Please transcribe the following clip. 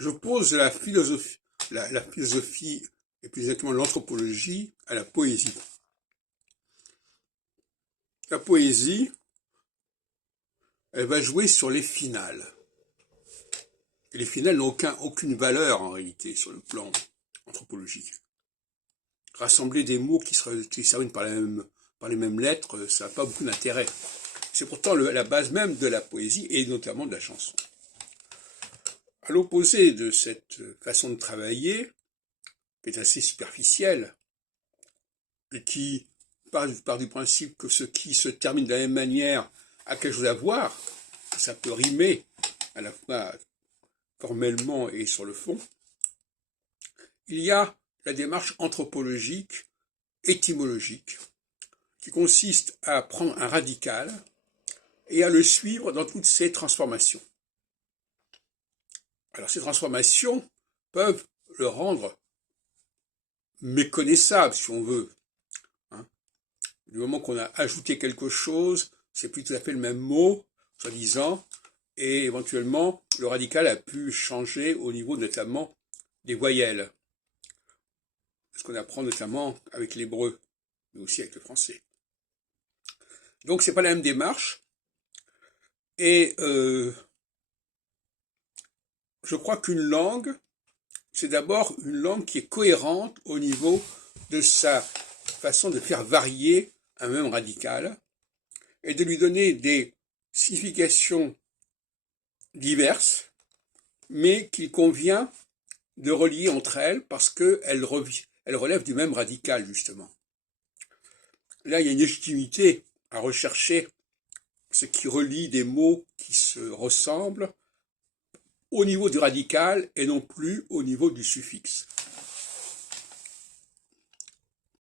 J'oppose la philosophie, et plus exactement l'anthropologie, à la poésie. La poésie, elle va jouer sur les finales. Et les finales n'ont aucune valeur en réalité sur le plan anthropologique. Rassembler des mots qui se terminent par les mêmes lettres, ça n'a pas beaucoup d'intérêt. C'est pourtant la base même de la poésie et notamment de la chanson. À l'opposé de cette façon de travailler, qui est assez superficielle, et qui part du principe que ce qui se termine de la même manière a quelque chose à voir, ça peut rimer à la fois formellement et sur le fond, il y a la démarche anthropologique, étymologique, qui consiste à prendre un radical et à le suivre dans toutes ses transformations. Alors ces transformations peuvent le rendre méconnaissable, si on veut. Du moment qu'on a ajouté quelque chose, c'est plus tout à fait le même mot, soi-disant, et éventuellement, le radical a pu changer au niveau notamment des voyelles. Ce qu'on apprend notamment avec l'hébreu, mais aussi avec le français. Donc c'est pas la même démarche, et je crois qu'une langue, c'est d'abord une langue qui est cohérente au niveau de sa façon de faire varier un même radical, et de lui donner des significations diverses, mais qu'il convient de relier entre elles parce qu'elles relèvent du même radical, justement. Là, il y a une légitimité à rechercher ce qui relie des mots qui se ressemblent au niveau du radical et non plus au niveau du suffixe.